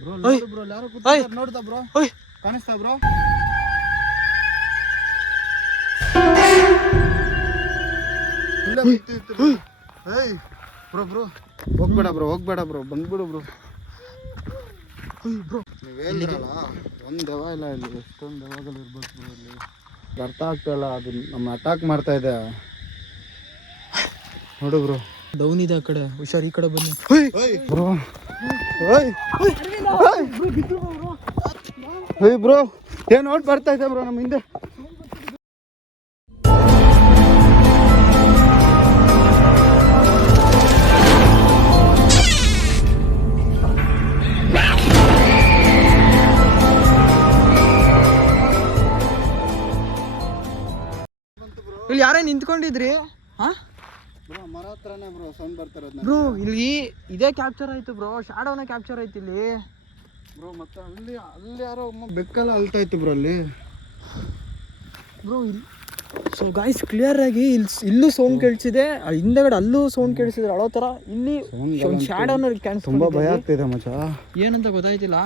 Bro ಯಾರೋ ಕೂತಿದ್ದಾರೆ ನೋಡ್ದ ಬ್ರೋ ಕಾಣಿಸ್ತಾ ಬ್ರೋ. ಏಯ್ ಬ್ರೋ ಬ್ರೋ ಹೋಗ್ಬೇಡ ಬ್ರೋ ಹೋಗ್ಬೇಡ ಬ್ರೋ ಬಂದ್ಬಿಡು ಬ್ರೋ ಬ್ರೋ ನೀವು ಹೇಳಿದ್ರಲ್ಲ ಒಂದು ದೆವ ಇಲ್ಲ ಇಲ್ಲಿ ಎಷ್ಟೊಂದು ದೆವಗಳು ಇರ್ಬೇಕು ಬ್ರೋ ಇಲ್ಲಿ. ಅರ್ಥ ಆಗ್ತಾ ಇಲ್ಲ ಅದು ನಮ್ಮ ಅಟ್ಯಾಕ್ ಮಾಡ್ತಾ ಇದೆ. ನೋಡು ಬ್ರೋ ಡೌನ್ ಇದೆ ಆ ಕಡೆ ಹುಷಾರ್ ಈ ಕಡೆ ಬನ್ನಿ. ಬ್ರೋ. ಓಯ್ ಓಯ್ ಬ್ರೋ. ಏನ್ ನೋಡ್ ಬರ್ತಾ ಇದೆ ಬ್ರೋ ನಮ್ಮ ಹಿಂದೆ? ಇಲ್ಲಿ ಯಾರೇ ನಿಂತ್ಕೊಂಡಿದ್ರಿ? ಹಾ? ಬ್ರೋ ಇಲ್ಲಿ ಇದೇ ಕ್ಯಾಪ್ಚರ್ ಆಯ್ತು ಬ್ರೋ ಶಾಡೋನ ಕ್ಯಾಪ್ಚರ್ ಆಯ್ತು ಇಲ್ಲಿ. ಬ್ರೋ ಮತ್ತೆ ಅಲ್ಲಿ ಅಲ್ಲಿ ಯಾರೋ ಬೆಕ್ಕಲ್ಲ ಅಲ್ತಾ ಇತ್ತು ಬ್ರೋ ಅಲ್ಲಿ. ಬ್ರೋ ಇಲ್ಲಿ ಸೊ ಗಾಯ್ಸ್ ಕ್ಲಿಯರ್ ಆಗಿ ಇಲ್ಲಿ ಇಲ್ಲೂ ಸೌಂಡ್ ಕೇಳಿಸಿದೆ. ಹಿಂದಗಡೆ ಅಲ್ಲೂ ಸೌಂಡ್ ಕೇಳಿಸಿದ್ರೆ. ಅಳೋ ತರ ಇಲ್ಲಿ ಒಂದು ಶಾಡೋನ ತುಂಬಾ ಭಯ ಆಗ್ತಿದೆ ಮಚ ಏನಂತ ಗೊತ್ತಾಯ್ತಿಲ್ಲ.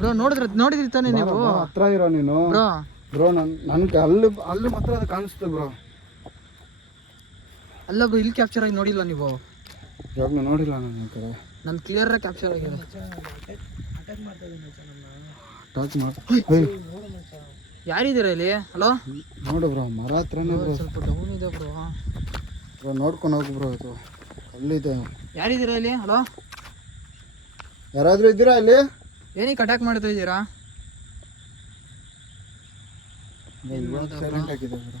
ಬ್ರೋ ನೋಡಿದ್ರೆ ನೋಡಿದ್ರಿ ತಾನೇ ನೀವು? ಹತ್ರ ಇರೋ ನೀನು. ಬ್ರೋ ಬ್ರೋ ನನ್ ನನ್ಗೆ ಅಲ್ಲಿ ಅಲ್ಲಿ ಮಾತ್ರ ಅದು ಕಾಣಿಸ್ತು ಬ್ರೋ ಅಲ್ಲ ಬ್ರೋ ಇಲ್ಲಿ ಕ್ಯಾಪ್ಚರ್ ಆಗಿ ನೋಡಿಲ್ಲ ನೀವು? ಇವಾಗ್ಲೂ ನೋಡಿಲ್ಲ ನಾನು ಈ ಕಡೆ. ನನ್ ಕ್ಲಿಯರ್ ಕ್ಯಾಪ್ಚರ್ ಆಗಿದೆ. ಟಾಚ್ ಮಾಡಿ. ಯಾರಿದ್ದೀರಾ ಇಲ್ಲಿ? ಹಲೋ ನೋಡು ಬ್ರೋ ಮರ ಹತ್ರನೇ ಬ್ರೋ ಸ್ವಲ್ಪ ಡೌನ್ ಇದೆ ಬ್ರೋ ಬ್ರೋ ನೋಡ್ಕೊಂಡು ಹೋಗು ಬ್ರೋ ಇದು. ಅಲ್ಲಿದೆ. ಯಾರಿದ್ದೀರಾ ಇಲ್ಲಿ? ಹಲೋ ಯಾರಾದರೂ ಇದ್ದೀರಾ ಇಲ್ಲಿ? ಏನಕ್ಕೆ ಅಟ್ಯಾಕ್ ಮಾಡ್ತಾ ಇದ್ದೀರಾ? ಸೈಲೆಂಟ್ ಆಗಿದೆ ಬ್ರೋ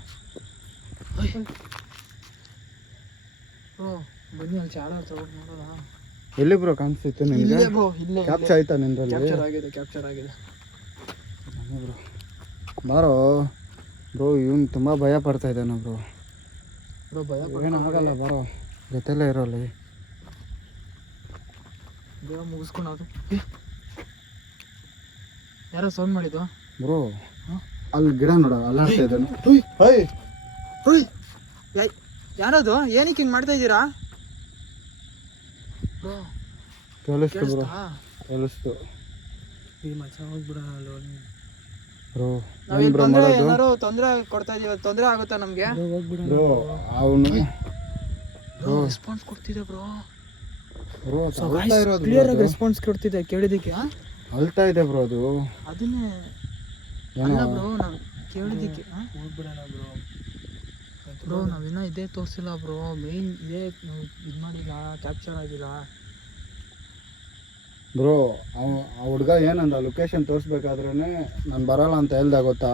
ಬನ್ನಿ ಅಲ್ಲಿ ತಗೊಂಡು ನೋಡೋಣ ಎಲ್ಲಿ ಬ್ರೋ ಕಾಣಿಸ್ತಿತ್ತು ನಿಮಗೆ ಇಲ್ಲೇ ಬ್ರೋ ಇಲ್ಲೇ ಕ್ಯಾಪ್ಚರ್ ಆಯ್ತಾ ನಿಂದ್ರಲ್ಲಿ? ಕ್ಯಾಪ್ಚರ್ ಆಗಿದೆ ಕ್ಯಾಪ್ಚರ್ ಆಗಿದೆ. ಬ್ರೋ ಬಾರೋ. ಬ್ರೋ ಇವ್ನು ತುಂಬಾ ಭಯ ಪಡ್ತಾ ಇದ್ದಾನೆ ಬ್ರೋ ಬ್ರೋ ಭಯ ಏನು ಆಗಲ್ಲ ಬಾರೋ. ಜೊತೆಲೇ ಇರೋಲ್ಲಿ ಬೇಗ ಮುಗಿಸ್ಕೊಂಡು ಅದು ಯಾರೋ ಸೌಂಡ್ ಮಾಡಿದ್ದು ಬ್ರೋ? ಅಲ್ಲಿ ಗಿಡ ನೋಡ ಅಲ್ಲಾಡ್ತಾ ಇದ್ದಾನೆ. ಯಾರದು? ಏನಕ್ಕೆ ಹಿಂಗೆ ಮಾಡ್ತಾ ಇದ್ದೀರಾ? ಬ್ರೋ ಕೇಳಿಸ್ತು ಬ್ರೋ. ಕೇಳಿಸ್ತಾ. ಕೇಳಿಸ್ತು ಈ ಮಚ್ಚ ಹೋಗ್ಬಿಡ ಬ್ರೋ ನಾವ್ ಬ್ರೋ ತೊಂದ್ರೆ ಮಾಡೋದು? ಏನಾರು ತೊಂದ್ರೆ ಕೊಡ್ತಾ ಇದೀವಿ ತೊಂದ್ರೆ ಆಗುತ್ತಾ ನಮ್ಗೆ? ಬ್ರೋ ಅವನು ಬ್ರೋ ರೆಸ್ಪಾನ್ಸ್ ಕೊಡ್ತಿದೆ ಬ್ರೋ. ಬ್ರೋ ಅಳ್ತಾ ಇರೋದು ಕ್ಲಿಯರ್ ಆಗಿ ರೆಸ್ಪಾನ್ಸ್ ಕೊಡ್ತಿದೆ ಕೇಳಿದಕ್ಕೆ ಆ? ಅಳ್ತಾ ಇದೆ ಬ್ರೋ ಅದು. ಅದನ್ನೇ ಅಲ್ಲ ಬ್ರೋ ನಾನು ಕೇಳಿದಕ್ಕೆ ಬ್ರೋ. ನಾವಿನ್ನ ಇದೇ ತೋರಿಸಿಲ್ಲ ಬ್ರೋ. ಮೇನ್ ಇದೇ ನಾವು ಇದು ಮಾಡಿಲ್ಲ ಕ್ಯಾಪ್ಚರ್ ಆಗಿಲ್ಲ. ಬ್ರೋ ಅವ ಆ ಹುಡುಗ ಏನಂದ ಲೊಕೇಶನ್ ತೋರಿಸ್ಬೇಕಾದ್ರೆ ನಾನು ಬರಲ್ಲ ಅಂತ ಹೇಳ್ದ ಗೊತ್ತಾ?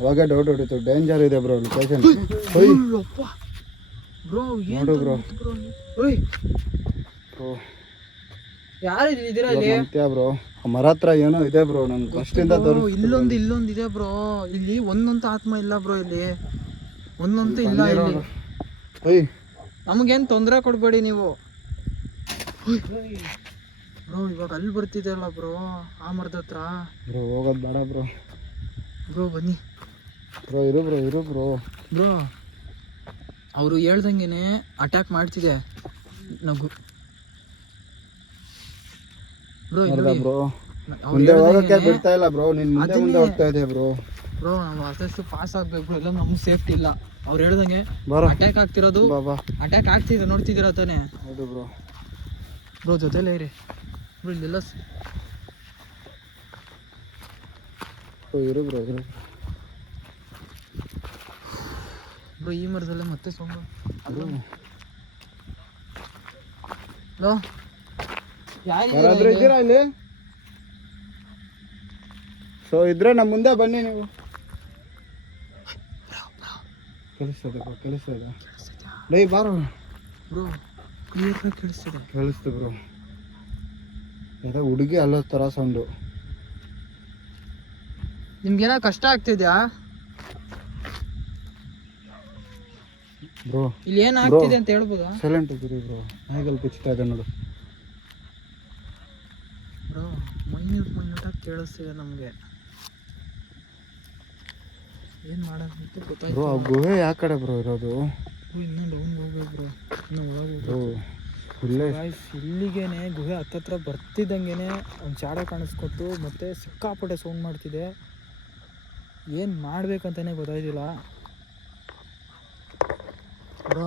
ಅವಾಗೆ ಡೌಟ್ ಹೊಡಿತು. ಡೇಂಜರ್ ಇದೆ ಬ್ರೋ ಲೊಕೇಶನ್ ಬ್ರೋ ನೋಡು bro. ಬ್ರೋ ಓಯ್. ಬ್ರೋ. ಯಾರು ಇದೀರಾ ಇಲ್ಲಿ? ಬ್ರೋ. ಆ ಮರ ಹತ್ರ ಏನೋ ಇದೆ ಬ್ರೋ ನನ್ ಫಸ್ಟಿಂದ ಇಲ್ಲೊಂದು ಇಲ್ಲೊಂದು ಇದೆ ಬ್ರೋ. ಇಲ್ಲಿ ಒಂದೊಂದು ಆತ್ಮ ಇಲ್ಲ ಬ್ರೋ ಇಲ್ಲಿ. ಒಂದೊಂದು ಇಲ್ಲ ಇಲ್ಲಿ. ಓಯ್ ನಮಗೇನು ತೊಂದರೆ ಕೊಡಬೇಡಿ ನೀವು. ಬ್ರೋ ಇವಾಗ ಅಲ್ಲಿ ಬರ್ತಿದೆಯಲ್ಲ ಬ್ರೋ ಆ ಮರದ ಹತ್ರ? ಬ್ರೋ ಹೋಗೋದು ಬೇಡ ಬ್ರೋ. ಬ್ರೋ ಬನ್ನಿ. ಬ್ರೋ ಇರು ಬ್ರೋ ಇರು ಬ್ರೋ. ಬ್ರೋ ಅವರು ಹೇಳ್ದಂಗೆನೆ ಅಟ್ಯಾಕ್ ಮಾಡ್ತಿದೆ. ನಗು. Bro bro? ಮುಂದೆ ಹೋಗಕ್ಕೆ ಬಿಡ್ತಾ ಇಲ್ಲ ಬ್ರೋ. ನಿನ್ನ ಮುಂದೆ ಮುಂದೆ ಹೋಗ್ತಾ ಇದೆ ಬ್ರೋ. ಬ್ರೋ ನಾವು ಆದಷ್ಟು ಪಾಸ್ ಆಗ್ಬೇಕು. ಎಲ್ಲ ನಮ್ಗೆ ಸೇಫ್ಟಿ ಇಲ್ಲ. ಅವ್ರು ಹೇಳ್ದಂಗೆ ಬರೋ. ಅಟ್ಯಾಕ್ ಆಗ್ತಿರೋದು. ಅಟ್ಯಾಕ್ ಆಗ್ತಿದೆ ನೋಡ್ತಿದ್ದೀರಾ ತಾನೇ? ಹೌದು ಬ್ರೋ ಬ್ರೋ ಜೊತೆಲೇ ಇರಿ. ಬ್ರೋ ಇಲ್ಲೆಲ್ಲ ಇರು ಬ್ರೋ ಇರು. ಬ್ರೋ ಈ ಮರದಲ್ಲೇ ಮತ್ತೆ ಸೌಂಡ್ ಅದು. ಹಲೋ ಯಾರಾದ್ರೂ ಇದ್ದೀರಾ ಇಲ್ಲಿ? ಸೊ ಇದ್ರೆ ನಮ್ಮ ಮುಂದೆ ಬನ್ನಿ ನೀವು. ಕೇಳಿಸ್ತದೆ ಬ್ರೋ ಕೇಳಿಸ್ತದೆ. ಡೈ ಬಾರೋ. ಬ್ರೋ ಕ್ಲಿಯರ್ ಆಗಿ ಕೇಳಿಸ್ತಿದೆ. ಕೇಳಿಸ್ತು ಬ್ರೋ ಯಾವುದೋ ಹುಡುಗಿ ಅಲ್ಲೋ ಥರ ಸೌಂಡು ನಿಮ್ಗೇನೋ ಕಷ್ಟ ಆಗ್ತಿದ್ಯಾ? ಬ್ರೋ ಇಲ್ಲಿ ಏನು ಆಗ್ತಿದೆ ಅಂತ ಹೇಳ್ಬೋದಾ? ಸೈಲೆಂಟ್ ಇದ್ದೀರಿ ಬ್ರೋ ಹೇಗಲ್ಲಿ ಕಿಚ್ತಾ ಇದೆ ನೋಡು. ಬ್ರೋ ಮೈನ್ಯೂಟ್ ಮೈನ್ಯೂಟಾಗಿ ಕೇಳಿಸ್ತಿದೆ ನಮಗೆ. ಏನ್ ಮಾಡೋದು ಅಂತ ಬ್ರೋ ಗೊತ್ತಾಯ್ತು ಆ ಗುಹೆ ಯಾವ ಕಡೆ ಬ್ರೋ ಇರೋದು? ಬ್ರೋ, ಇನ್ನೂ ಡೌನ್ ಹೋಗ್ಬೇಕು ಬ್ರೋ. ಇನ್ನೂ ಬ್ರೋ ಇಲ್ಲೇ? ಗಾಯ್ಸ್ ಇಲ್ಲಿಗೇನೆ ಗುಹೆ ಹತ್ತತ್ರ ಬರ್ತಿದ್ದಂಗೆನೆ ಒಂದು ಚಾಡ ಕಾಣಿಸ್ಕೊತು ಮತ್ತೆ ಸಿಕ್ಕಾಪಟ್ಟೆ ಸೌಂಡ್ ಮಾಡ್ತಿದೆ. ಏನು ಮಾಡ್ಬೇಕಂತಾನೆ ಗೊತ್ತಾಯ್ತಿಲ್ಲ ಬ್ರೋ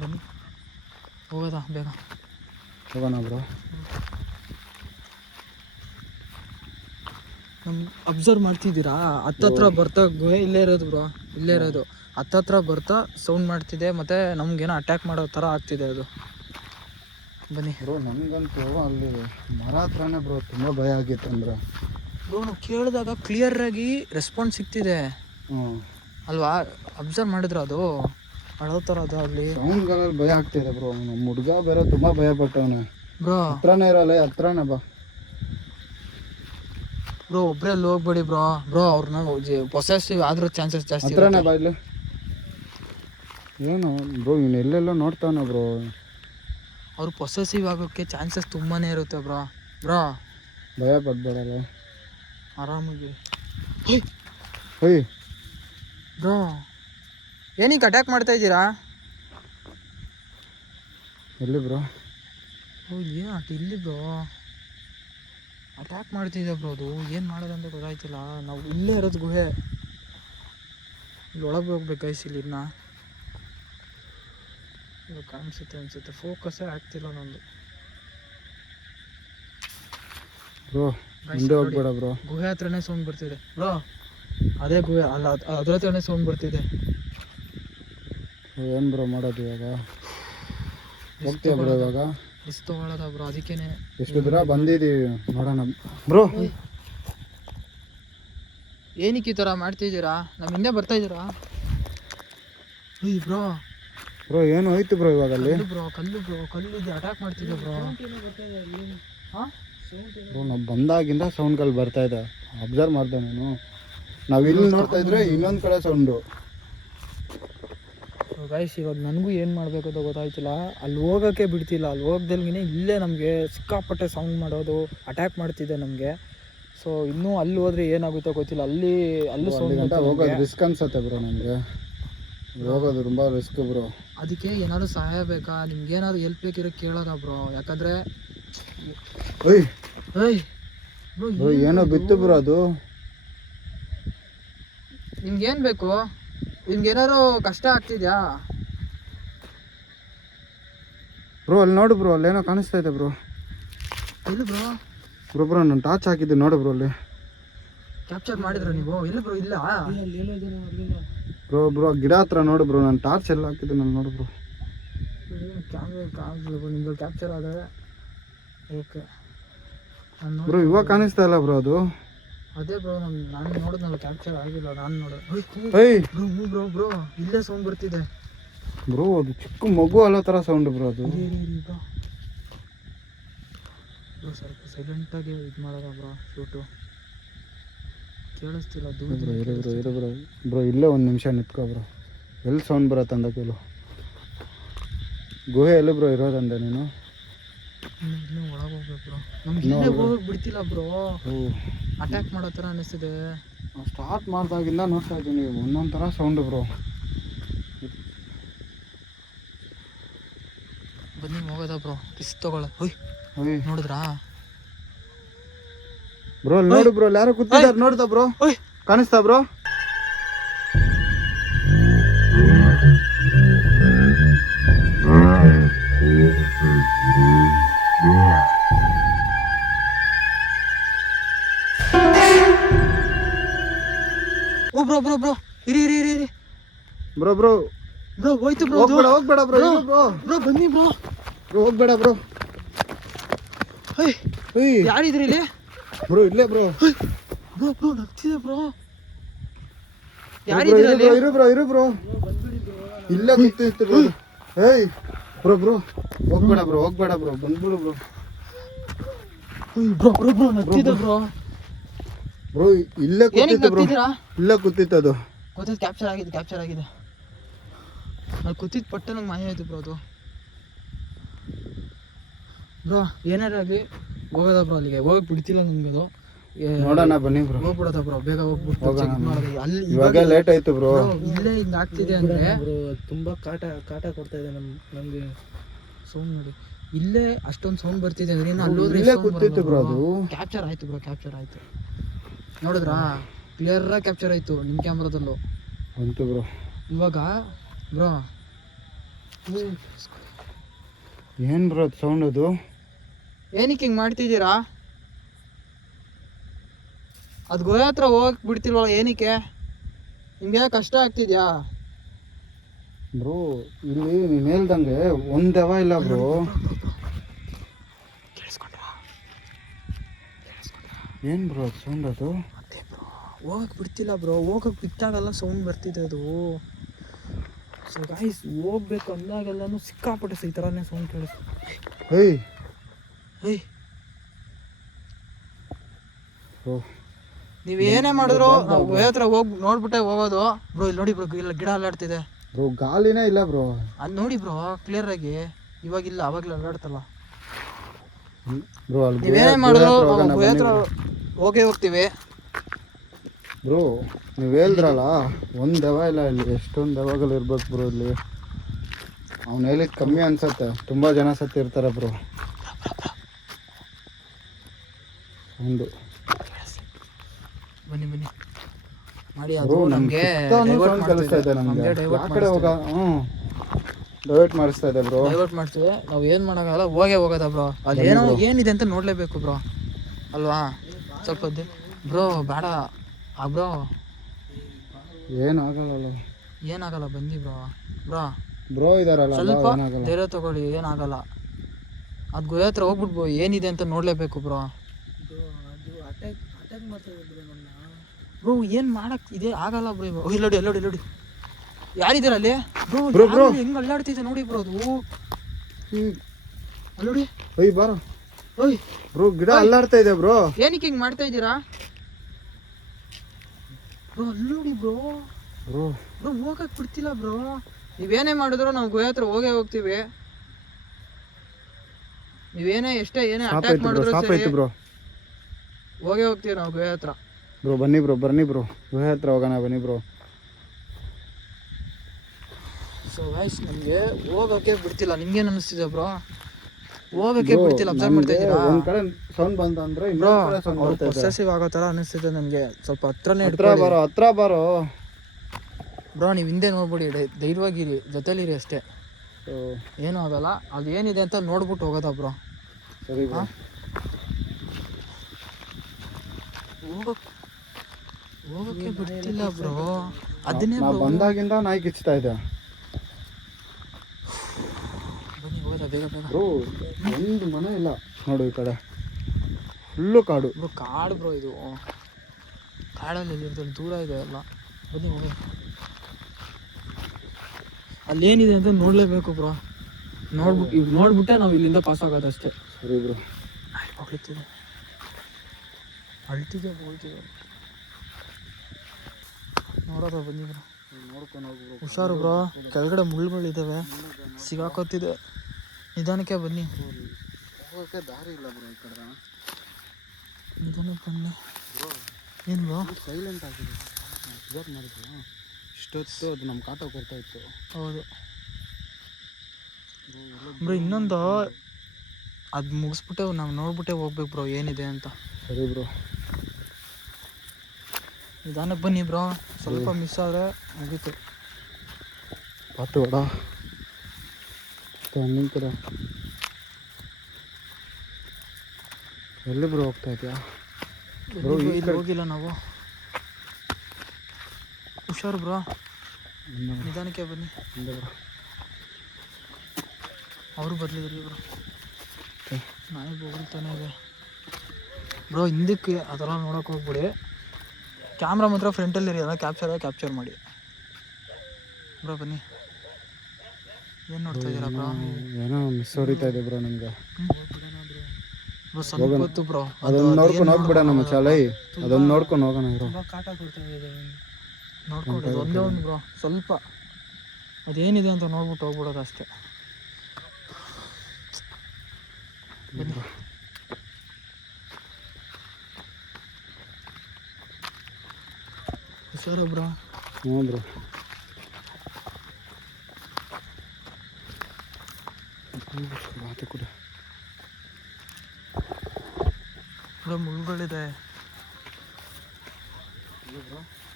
ಬನ್ನಿ. ಹೋಗೋದಾ ಬೇಗ? ಹೋಗೋಣ ಬ್ರೋ. ನಮ್ ಅಬ್ಸರ್ವ್ ಮಾಡ್ತಿದ್ದೀರಾ? ಹತ್ತತ್ರ ಬರ್ತಾ ಇಲ್ಲೇ ಇರೋದು ಬ್ರೋ ಇಲ್ಲೇ ಇರೋದು. ಹತ್ತತ್ರ ಬರ್ತಾ ಸೌಂಡ್ ಮಾಡ್ತಿದೆ ಮತ್ತೆ ನಮ್ಗೇನೋ ಅಟ್ಯಾಕ್ ಮಾಡೋ ಥರ ಆಗ್ತಿದೆ ಅದು. ಬನ್ನಿ. ಬ್ರೋ ನನಗಂತೂ ಅಲ್ಲಿ ಮರ ಹತ್ರನೇ ಬ್ರೋ ತುಂಬ ಭಯ ಆಗಿತ್ತು ಅಂದ್ರೆ. ಬ್ರೋ ನಾವು ಕೇಳಿದಾಗ ಕ್ಲಿಯರ್ ಆಗಿ ರೆಸ್ಪಾನ್ಸ್ ಸಿಕ್ತಿದೆ ಹ್ಞೂ ಅಲ್ವಾ? ಅಬ್ಸರ್ವ್ ಮಾಡಿದ್ರು ಅದು? ಅಳೋ ಥರ ಅದು ಅಲ್ಲಿ. ಸೌಂಡ್ಗಳಲ್ಲಿ ಭಯ ಆಗ್ತಿದೆ ಬ್ರೋ ನಮ್ಮ ಹುಡುಗ ಬೇರೆ ತುಂಬ ಭಯ ಪಟ್ಟವನೆ ಬ್ರೋ ಹತ್ರನೇ ಇರಲ್ಲ ಹತ್ರನೇ ಬಾ. ಬ್ರೋ ಒಬ್ಬರೇ ಅಲ್ಲಿ ಹೋಗ್ಬೇಡಿ ಬ್ರೋ ಬ್ರೋ ಅವ್ರನ್ನ ಪೊಸೆಸಿವ್ ಆದ್ರೂ ಚಾನ್ಸಸ್ ಜಾಸ್ತಿ ಹತ್ರನೇ ಬಾ ಇಲ್ಲಿ. ಏನು ಬ್ರೋ ಇವ್ನು ಎಲ್ಲೆಲ್ಲೋ ನೋಡ್ತಾನೆ ಬ್ರೋ ಅವ್ರು ಪೊಸೆಸಿವ್ ಆಗೋಕ್ಕೆ ಚಾನ್ಸಸ್ ತುಂಬಾನೇ ಇರುತ್ತೆ ಬ್ರೋ ಬ್ರೋ ಭಯ ಪಡ್ಬೇಡಲ್ಲ. ಆರಾಮಾಗಿ. ಹೊಯ್ ಬ್ರೋ ಏನಕ್ಕೆ ಅಟ್ಯಾಕ್ ಮಾಡ್ತಾ ಇದ್ದೀರಾ? ಎಲ್ಲಿ ಬ್ರೋ ಓ ಏನು ಇಲ್ಲಿ ಬ್ರೋ ಅಟ್ಯಾಕ್ ಮಾಡ್ತಿದ್ದೆ ಬ್ರೋ ಅದು? ಏನು ಮಾಡೋದಂತ ಗೊತ್ತಾಯ್ತಿಲ್ಲ. ನಾವು ಇಲ್ಲೇ ಇರೋದು ಗುಹೆ. ಇಲ್ಲಿ ಒಳಗೆ ಹೋಗ್ಬೇಕು ಗೈಸ್ ಇಲ್ಲಿ ಇನ್ನ. ಇದು ಕಾಣಿಸುತ್ತೆ ಅನಿಸುತ್ತೆ. ಫೋಕಸ್ಸೇ ಆಗ್ತಿಲ್ಲ ನಂದು. ಬ್ರೋ ಹೋಗ್ಬೇಡ ಬ್ರೋ ಗುಹೆ ಹತ್ರನೇ ಸೌಂಡ್ ಬರ್ತಿದೆ. ಬ್ರೋ ಅದೇ ಗುಹೆ. ಅಲ್ಲ ಅದ್ರ ಹತ್ರನೇ ಸೌಂಡ್ ಬರ್ತಿದೆ. ಏನು ಬ್ರೋ ಮಾಡೋದು ಇವಾಗ? ಹೋಗ್ತೀಯ ಬ್ರೋ ಇವಾಗ? ರಿಸ್ಕ್ ತಗೊಳ್ಳೋದ ಬ್ರೋ ಅದಕ್ಕೇನೆ ಎಷ್ಟು ದೂರ ಬಂದಿದ್ದೀವಿ ನೋಡೋಣ. ಬ್ರೋ. ಏನಕ್ಕೆ ಈ ಥರ ಮಾಡ್ತಿದ್ದೀರಾ ನಮ್ಮ ಹಿಂದೆ ಬರ್ತಾ ಇದ್ದೀರಾ? ಬ್ರೋ. ಬ್ರೋ ಏನು ಹೋಯ್ತು ಬ್ರೋ ಇವಾಗ ಅಲ್ಲಿ ಬ್ರೋ ಕಲ್ಲು ಬ್ರೋ ಕಲ್ಲು ಅಟ್ಯಾಕ್ ಮಾಡ್ತಿದ್ದೆ ಬ್ರೋ. ಹಾಂ? ಬ್ರೋ ನಾವು ಬಂದಾಗಿಂದ ಸೌಂಡ್ಗಳು ಬರ್ತಾ ಇದೆ. ಅಬ್ಸರ್ವ್ ಮಾಡ್ದೆ ನಾನು. ನಾವು ಇಲ್ಲಿ ನೋಡ್ತಾ ಇದ್ರೆ ಇನ್ನೊಂದು ಕಡೆ ಸೌಂಡು ಗೈಸ್ ಇವಾಗ ನನಗೂ ಏನು ಮಾಡಬೇಕು ಅಂತ ಗೊತ್ತಾಯ್ತಿಲ್ಲ. ಅಲ್ಲಿ ಹೋಗೋಕ್ಕೆ ಬಿಡ್ತಿಲ್ಲ. ಅಲ್ಲಿ ಹೋಗ್ದಲ್ಗಿನೇ ಇಲ್ಲೇ ನಮಗೆ ಸಿಕ್ಕಾಪಟ್ಟೆ ಸೌಂಡ್ ಮಾಡೋದು ಅಟ್ಯಾಕ್ ಮಾಡ್ತಿದೆ ನಮಗೆ. ಸೊ ಇನ್ನೂ ಅಲ್ಲಿ ಹೋದರೆ ಏನಾಗುತ್ತೋ ಗೊತ್ತಿಲ್ಲ. ಅಲ್ಲಿ ಅಲ್ಲೂ ಸೌಂಡ್ ಹೋಗೋದು ರಿಸ್ಕ್ ಅನ್ಸುತ್ತೆ ಬ್ರೋ ನಮಗೆ ಹೋಗೋದು ತುಂಬ ರಿಸ್ಕ್ ಬ್ರೋ ಅದಕ್ಕೆ ಏನಾದರೂ ಸಹಾಯ ಬೇಕಾ? ನಿಮ್ಗೆ ಏನಾದ್ರು ಹೆಲ್ಪ್ ಬೇಕಿರೋ ಕೇಳೋದ ಬ್ರೋ ಯಾಕಂದ್ರೆ ಏನೋ ಬಿತ್ತು ಬ್ರೋ ಅದು. ನಿಮ್ಗೆ ಏನು ಬೇಕು? ನಿಮ್ಗೆ ಏನಾದ್ರು ಕಷ್ಟ ಆಗ್ತಿದ್ಯಾ? ಬ್ರೋ ಅಲ್ಲಿ ನೋಡು ಬ್ರೋ ಅಲ್ಲೇನೋ ಕಾಣಿಸ್ತಾ ಇದೆ ಬ್ರೋ ಇಲ್ಲ ಬ್ರೋ ಬ್ರೋ ಬ್ರೋ ನಾನು ಟಾರ್ಚ್ ಹಾಕಿದ್ದೆ ನೋಡು ಬ್ರೋ ಅಲ್ಲಿ. ಕ್ಯಾಪ್ಚರ್ ಮಾಡಿದ್ರು ನೀವು? ಇಲ್ಲ ಬ್ರೋ ಇಲ್ಲ? ಬ್ರೋ ಬ್ರೋ ಗಿಡ ಹತ್ರ ನೋಡು ಬ್ರೋ ನಾನು ಟಾರ್ಚ್ ಎಲ್ಲ ಹಾಕಿದ್ದೆ ನಾನು ನೋಡು ಬ್ರೋ ಕ್ಯಾಪ್ಚರ್ ಆದರೆ. ಓಕೆ ಬ್ರೋ ಇವಾಗ ಕಾಣಿಸ್ತಾ ಇಲ್ಲ ಬ್ರೋ ಅದು. ಅದೇ ಬ್ರೋ ನಾನು ನಾನು ನೋಡಿದ್ನಲ್ಲ ಕ್ಯಾಪ್ಚರ್ ಆಗಿಲ್ಲ ನಾನು ನೋಡೋದು. ಏಯ್ ಬ್ರೋ ಬ್ರೋ ಬ್ರೋ ಇಲ್ಲೇ ಸೌಂಡ್ ಬರ್ತಿದೆ. ಬ್ರೋ ಅದು ಚಿಕ್ಕ ಮಗು ಅಲ್ಲೋ ಥರ ಸೌಂಡ್ ಬ್ರೋ ಅದು. ಬ್ರೋ ಸ್ವಲ್ಪ ಸೈಲೆಂಟಾಗಿ ಇದು ಮಾಡೋದ ಬ್ರೋ ಶೂಟು ಕೇಳಿಸ್ತಿಲ್ಲ ದೂರ ಬ್ರೋ ಇರೋ ಬ್ರೋ ಇರೋ ಬ್ರೋ ಬ್ರೋ ಇಲ್ಲೇ ಒಂದು ನಿಮಿಷ ನಿಂತ್ಕೋ ಬ್ರೋ ಎಲ್ಲಿ ಸೌಂಡ್ ಬರತ್ತೆ ಅಂದ ಕೇಳು. ಗುಹೆ ಎಲ್ಲಿ ಬ್ರೋ ಇರೋದಂದೆ ನೀನು? ಇನ್ನು ಒಳಗೆ ಹೋಗ್ಬೇಕು ಬ್ರೋ ನಮ್ಗೆ ಹಿಂದೆ ಹೋಗಕ್ಕೆ ಬಿಡ್ತಿಲ್ಲ ಬ್ರೋ ಅಟ್ಯಾಕ್ ಮಾಡೋ ಥರ ಅನಿಸ್ತಿದೆ. ಸ್ಟಾರ್ಟ್ ಮಾಡಿದಾಗಿಂದ ನೋಡ್ತಾ ಇದ್ದೀನಿ ಒಂದೊಂದ್ ಥರ ಸೌಂಡ್ ಬ್ರೋ ಬನ್ನಿ ಹೋಗೋದ ಬ್ರೋ ರಿಸ್ಕ್ ತಗೊಳ್ಳ ಹೋಯ್. ಓಯ್ ನೋಡಿದ್ರಾ? ಬ್ರೋ ನೋಡು ಬ್ರೋ ಯಾರು ಕೂತಿದ್ದಾರೆ. ನೋಡ್ದ ಬ್ರೋ ಕಾಣಿಸ್ತಾ ಬ್ರೋ ಬ್ರೋ ಇರಿ ಇರಿ ಇರಿ ಇರಿ. Bro bro. ಬ್ರೋ ಹೋಯ್ತು ಬ್ರೋ ಹೋಗ್ಬೇಡ ಹೋಗ್ಬೇಡ ಬ್ರೋ. Bro bro. ಬನ್ನಿ ಬ್ರೋ. ಬ್ರೋ ಹೋಗ್ಬೇಡ ಬ್ರೋ. ಹೇಯ್ ಏಯ್ ಯಾರಿದ್ರಿ ಇಲ್ಲಿ? ಬ್ರೋ ಇಲ್ಲೇ ಬ್ರೋ. ಬ್ರೋ ಬ್ರೋ ನಗ್ತಿದೆ ಬ್ರೋ. ಯಾರಿದ್ರಿ ಇರು ಬ್ರೋ ಇರು ಬ್ರೋ ಇಲ್ಲ ಇಲ್ಲೇ ಕೂತಿತ್ತು ಬ್ರೋ. Hey bro bro. ಹೋಗ್ಬೇಡ ಬ್ರೋ ಹೋಗ್ಬೇಡ ಬ್ರೋ. ಬಂದ್ಬಿಡು ಬ್ರೋ. ಬ್ರೋ ಬ್ರೋ ಬ್ರೋ ನಗ್ತಿದೆ ಬ್ರೋ. ಬ್ರೋ ಇಲ್ಲೇ ಕೂತಿತ್ತು ಬ್ರೋ. ಇಲ್ಲೇ ಕೂತಿತ್ತು ಅದು. ಕೂತಿದ್ದು ಕ್ಯಾಪ್ಚರ್ ಆಗಿದೆ ಕ್ಯಾಪ್ಚರ್ ಆಗಿದೆ. ಅಲ್ಲಿ ಕೂತಿದ್ದು ಪಟ್ಟ ನಂಗೆ ಮಾಯ ಆಯ್ತು ಬ್ರೋ ಅದು. ಬ್ರೋ ಏನಾರು ಆಗಲಿ ಹೋಗೋದ ಬ್ರೋ ಅಲ್ಲಿಗೆ? ಹೋಗಿ ಬಿಡ್ತಿಲ್ಲ ನನಗೆ ಅದು. ನೋಡೋಣ ಬನ್ನಿ ಬ್ರೋ. ಹೋಗ್ಬಿಡೋದ ಬ್ರೋ? ಬೇಗ ಹೋಗ್ಬಿಟ್ಟು ಅಲ್ಲಿ ಇವಾಗ ಲೇಟ್ ಆಯ್ತು ಬ್ರೋ. ಇಲ್ಲೇ ಹಿಂಗೆ ಆಗ್ತಿದೆ ಅಂದ್ರೆ ತುಂಬ ಕಾಟ ಕಾಟ ಕೊಡ್ತಾ ಇದೆ ನಮ್ಮ ನಮ್ಗೆ ಸೌಂಡ್ ನೋಡಿ. ಇಲ್ಲೇ ಅಷ್ಟೊಂದು ಸೌಂಡ್ ಬರ್ತಿದೆ ಅಂದ್ರೆ ಇನ್ನು ಅಲ್ಲಿ ಹೋದ್ರೆ ಇಲ್ಲೇ ಕೂತಿತ್ತು ಬ್ರೋ ಅದು. ಕ್ಯಾಪ್ಚರ್ ಆಯ್ತು ಬ್ರೋ ಕ್ಯಾಪ್ಚರ್ ಆಯ್ತು. ನೋಡಿದ್ರಾ? ಕ್ಲಿಯರ್ ಆಗಿ ಕ್ಯಾಪ್ಚರ್ ಆಯ್ತು ನಿಮ್ಮ ಕ್ಯಾಮ್ರಾದಲ್ಲೂ ಬಂತು ಬ್ರೋ ಇವಾಗ ಬ್ರೋ ಏನ್ ಬ್ರೋ ಸೌಂಡ್ ಅದು? ಏನಕ್ಕೆ ಹಿಂಗೆ ಮಾಡ್ತಿದ್ದೀರಾ? ಅದು ಗುಹೆ ಹತ್ರ ಹೋಗಕ್ ಬಿಡ್ತಿಲ್ವಲ್ಲ ಏನಕ್ಕೆ? ನಿಮ್ಗೆ ಕಷ್ಟ ಆಗ್ತಿದ್ಯಾ? ಬ್ರೋ ಇಲ್ಲಿ ನೀನ್ ಹೇಳ್ದಂಗೆ ಒಂದ್ ದೆವ ಇಲ್ಲ ಬ್ರೋ ಏನ್ ಬ್ರೋ ಸೌಂಡ್ ಅದು? ಅದೇ ಬ್ರೋ ಹೋಗಕ್ಕೆ ಬಿಡ್ತಿಲ್ಲ ಬ್ರೋ ಹೋಗಕ್ಕೆ ಬಿಟ್ಟಾಗೆಲ್ಲ ಸೌಂಡ್ ಬರ್ತಿದೆ ಅದು. ಸೊ ಗಾಯ್ಸ್ ಹೋಗ್ಬೇಕು ಅಂದಾಗೆಲ್ಲನೂ ಸಿಕ್ಕಾಪಟ್ಟೆ ಈ ಥರನೇ ಸೌಂಡ್ ಕೇಳಿಸ್ತು. ಏಯ್! ಏಯ್! ಬ್ರೋ ನೀವು ಏನೇ ಮಾಡಿದ್ರು ನಾವು ಹತ್ರ ಹೋಗಿ ನೋಡ್ಬಿಟ್ಟೆ ಹೋಗೋದು. ಬ್ರೋ ಇಲ್ಲಿ ನೋಡಿ ಬ್ರೋ ಇಲ್ಲ ಗಿಡ ಅಲ್ಲಾಡ್ತಿದೆ ಬ್ರೋ ಗಾಲಿನೇ ಇಲ್ಲ ಬ್ರೋ. ಅದು ನೋಡಿ ಬ್ರೋ ಕ್ಲಿಯರ್ ಆಗಿ. ಇವಾಗಿಲ್ಲ ಅವಾಗಲೇ ಅಲ್ಲಾಡ್ತಲ್ಲ ಬ್ರೋ ಅಲ್ಲಿ ನೀವೇನೇ ಮಾಡಿದ್ರು ಹತ್ರ ಹೋಗೇ ಹೋಗ್ತೀವಿ. ಬ್ರೋ ನೀವು ಹೇಳಿದ್ರಲ್ಲ ಒಂದು ದವ ಇಲ್ಲ ಇಲ್ಲಿ ಎಷ್ಟೊಂದು ದವಾಗಳು ಇರ್ಬೇಕು ಬ್ರೋ ಇಲ್ಲಿ. ಅವ್ನು ಹೇಳಿದ್ ಕಮ್ಮಿ ಅನ್ಸತ್ತೆ ತುಂಬಾ ಜನ ಸತ್ತಿರ್ತಾರೆ ಬ್ರೋ. ಒಂದು. ಬನ್ನಿ ಬನ್ನಿ. ಮಾಡಿ ಅದು ನಮ್ಗೆ ಕಲಿಸ್ತಾ ಇದೆ ನಮಗೆ. ಆ ಕಡೆ ಹೋಗ? ಹ್ಮ್. ಡೈವರ್ಟ್ ಮಾಡಿಸ್ತಾ ಇದೆ ಬ್ರೋ. ಡೈವರ್ಟ್ ಮಾಡ್ತೀವಿ ನಾವು ಏನು ಮಾಡೋಕ್ಕಾಗಲ್ಲ ಹೋಗೇ ಹೋಗೋದ ಬ್ರೋ. ಅಲ್ಲಿ ಏನೋ ಏನಿದೆ ಅಂತ ನೋಡಲೇಬೇಕು ಬ್ರೋ. ಅಲ್ವಾ? ಸ್ವಲ್ಪ ಬ್ರೋ ಬೇಡ. ಆ ಬ್ರೋ. ಏನು ಆಗಲ್ಲ ಏನಾಗಲ್ಲ ಬನ್ನಿ ಬ್ರೋ. ಬ್ರೋ. ಬ್ರೋ ಇದಾರಲ್ಲ ಸ್ವಲ್ಪ ಏನಾಗಲ್ಲ. ಧೈರ್ಯ ತಗೊಳ್ಳಿ ಏನಾಗಲ್ಲ. ಅದು ಗುಹೆ ಹತ್ರ ಹೋಗ್ಬಿಟ್ಟು ಏನಿದೆ ಅಂತ ನೋಡಲೇಬೇಕು ಬ್ರೋ. ಬ್ರೋ ಏನು ಮಾಡಕ್ ಇದೆ ಆಗಲ್ಲ ಬ್ರೋ ಇವಾಗ. ಇಲ್ಲಿ ಎಲ್ಲೋಡಿ ಯಾರಿದಾರಲ್ಲಿ ನೋಡಿ ಅಲ್ಲಿ ನೋಡಿ. ಯಾರಿದ್ದೀರ ಅಲ್ಲಿ? Bro bro. ಹೆಂಗ್ ಅಲ್ಲಾಡ್ತಿದೆ ನೋಡಿ ಬ್ರೋ ಅದು. ಹ್ಞೂ ನೋಡಿ. ಒಯ್ ಬಾರೋ. ಬ್ರೋ ಗಿಡ ಅಲ್ಲಾಡ್ತಾ ಇದೆ ಬ್ರೋ. ಏನಕ್ಕೆ ಹಿಂಗ್ ಮಾಡ್ತಾ ಇದ್ದೀರಾ? ಬ್ರೋ ಅಲ್ಲಿ ನೋಡಿ ಬ್ರೋ. ಬ್ರೋ. ಬ್ರೋ ಹೋಗಕ್ ಬಿಡ್ತಿಲ್ಲ ಬ್ರೋ. ನೀವೇನೇ ಮಾಡಿದ್ರು ನಾವು ಗುಹೆ ಹತ್ರ ಹೋಗೇ ಹೋಗ್ತೀವಿ. ನೀವೇನೇ ಎಷ್ಟೇ ಏನೇ ಅಟ್ಯಾಕ್ ಮಾಡಿದ್ರು ಸರಿ. ಬ್ರೋ. ಹೋಗೇ ಹೋಗ್ತೀವಿ ನಾವು ಗುಹೆ ಹತ್ರ. ಬ್ರೋ ಬನ್ನಿ ಬ್ರೋ ಬನ್ನಿ ಬ್ರೋ. ಗುಹೆ ಹತ್ರ ಹೋಗೋಣ ಬನ್ನಿ ಬ್ರೋ. ಸೊ ವಾಯ್ಸ್ ನಮಗೆ ಹೋಗೋಕೆ ಬಿಡ್ತಿಲ್ಲ. ನಿಮ್ಗೇನು ಅನಿಸ್ತಿದೆ ಬ್ರೋ? ಹೋಗಕ್ಕೆ ಬಿಡ್ತಿಲ್ಲ ಅಬ್ಸರ್ವ್ ಮಾಡ್ತಾ ಇದ್ದೀರಾ? ಒಂದ್ ಕಡೆ ಸೌಂಡ್ ಬಂತ ಅಂದ್ರೆ ಬ್ರೋ ಇನ್ನೊಂದ್ ಕಡೆ ಸೌಂಡ್ ಅವ್ರು ಬರ್ತಾ ಇದೆ ಪೊಸೆಸಿವ್ ಆಗೋ ತರ ಅನಿಸ್ತಿದೆ ನನಗೆ ಸ್ವಲ್ಪ ಹತ್ರನೇ ಹತ್ರ ಇಟ್ಕೊಳ್ಳಿ ಬರೋ ಹತ್ರ ಬರೋ. ಬ್ರೋ ನೀವು ಹಿಂದೆ ನೋಡ್ಬಿಡಿ ಧೈ- ಧೈರ್ಯವಾಗಿರಿ ಜೊತೆಲಿರಿ ಅಷ್ಟೇ. ಓ, ಏನೂ ಆಗಲ್ಲ. ಅದು ಏನಿದೆ ಅಂತ ನೋಡ್ಬಿಟ್ಟು ಹೋಗೋದಾ ಬ್ರೋ? ಸರಿ ಹೋಗಕ್ಕೆ ಬಿಡ್ತಿಲ್ಲ ಬ್ರೋ. ಅದನ್ನೇ ನಾ ಬಂದಾಗಿಂದ ನಾಯಿ ಕಿಚ್ತಾ ಇದೆ ಬನ್ನಿ ಹೋಗೋದಾ ಬೇಗ ಬೇಗ. ಬ್ರೋ ಒಂದು ಮನೆ ಇಲ್ಲ ನೋಡು ಈ ಕಡೆ. ಫುಲ್ಲು ಕಾಡು. ಬ್ರೋ ಕಾಡು ಬ್ರೋ ಇದು. ಕಾಡಲ್ಲಿ ಎಲ್ಲಿರ್ತಾರೆ ದೂರ ಇದೆ ಎಲ್ಲ. ಬನ್ನಿ ಹೋಗಿ ಅಲ್ಲೇನಿದೆ ಅಂತ ನೋಡಲೇಬೇಕು ಬ್ರೋ. ನೋಡ್ಬಿಟ್ಟು ಈಗ ನೋಡ್ಬಿಟ್ಟೆ ನಾವು ಇಲ್ಲಿಂದ ಪಾಸ್ ಆಗೋದು ಅಷ್ಟೇ. ಸರಿ ಬ್ರೋ. ಹೊಳಿತಿದೆ ಅಳ್ತಿದೆ ಹೋಗ್ತಿದೆ ನೋಡೋದ ಬನ್ನಿ ಬ್ರೋ. ನೋಡ್ಕೊಂಡು ಹುಷಾರು ಬ್ರೋ. ಕೆಳಗಡೆ ಮುಳ್ಳುಗಳಿದ್ದಾವೆ ಸಿಗಾಕೋತಿದೆ ನಿಧಾನಕ್ಕೆ ಬನ್ನಿ. ಹೋಗೋಕೆ ದಾರಿ ಇಲ್ಲ ಬ್ರೋ ಈ ಕಡೆ. ನಿಧಾನಕ್ಕೆ ಬನ್ನಿ. ಏನು ಬ್ರೋ ಸೈಲೆಂಟ್ ಆಗಿದೆ. ಅಬ್ಸರ್ವ್ ಮಾಡಿದ್ರು? ಇಷ್ಟೊತ್ತು ಅದು ನಮ್ಮ ಕಾಟ ಕೊಡ್ತಾ ಇತ್ತು. ಹೌದು. ಬ್ರೋ ಇನ್ನೊಂದು ಅದು ಮುಗಿಸ್ಬಿಟ್ಟೆ ನಾವು ನೋಡ್ಬಿಟ್ಟೆ ಹೋಗ್ಬೇಕು ಬ್ರೋ ಏನಿದೆ ಅಂತ. ಸರಿ ಬ್ರೋ. ನಿಧಾನಕ್ಕೆ ಬನ್ನಿ ಬ್ರೋ ಸ್ವಲ್ಪ ಮಿಸ್ ಆದರೆ ಮುಗೀತು. ಪಾತು ವಡ ನಿನ್ ಕೂಡ ಎಲ್ಲಿ ಬ್ರೋ ಹೋಗ್ತಾ ಇದೆಯಾ ಬ್ರೋ ಈ ಇಲ್ಲಿ ಕಡೆ- ಹೋಗಿಲ್ಲ ನಾವು ಹುಷಾರು ಬ್ರೋ ನಿಧಾನಕ್ಕೆ ಬನ್ನಿ ಬ್ರೋ ಅವರು ಬರ್ಲಿದ್ರಿ ಬ್ರೋ ನಾಯಿ ಹೋಗ್ತಾನೆ ಇದೆ ಬ್ರೋ ಹಿಂದಕ್ಕೆ ಅದೆಲ್ಲ ಥರ ನೋಡೋಕೆ ಹೋಗ್ಬಿಡಿ ಕ್ಯಾಮ್ರಾ ಮಾತ್ರ ಫ್ರಂಟಲ್ಲಿ ಅದನ್ನ ಕ್ಯಾಪ್ಚರ್ ಕ್ಯಾಪ್ಚರ್ ಮಾಡಿ ಬ್ರೋ ಬನ್ನಿ ನೋಡ್ತಾ ಬ್ರೋ ಏನೋ ಮಿಸ್ ಇದೆ ಬ್ರೋ ನಮಗೆ. ಬ್ರೋ ಸ್ವಲ್ಪ ಬ್ರೋ ಅದೊಂದು ನೋಡ್ಕೊಂಡು ಹೋಗ್ಬಿಡೋಣ ಮಚಾಲೈ. ಅದನ್ನ ನೋಡ್ಕೊಂಡು ಹೋಗೋಣ ಬ್ರೋ ಒಂದು ಬ್ರೋ ಸ್ವಲ್ಪ ಅದೇನಿದೆ ಅಂತ ನೋಡ್ಬಿಟ್ಟು ಹೋಗ್ಬಿಡೋದು ಅಷ್ಟೇ. ಸರ್ ಬ್ರೋ ಹ್ಞೂ ಬ್ರೋ ಮಾತು ಕೂಡ. ಬ್ರೋ ಮುಳ್ಗಳಿದೆ.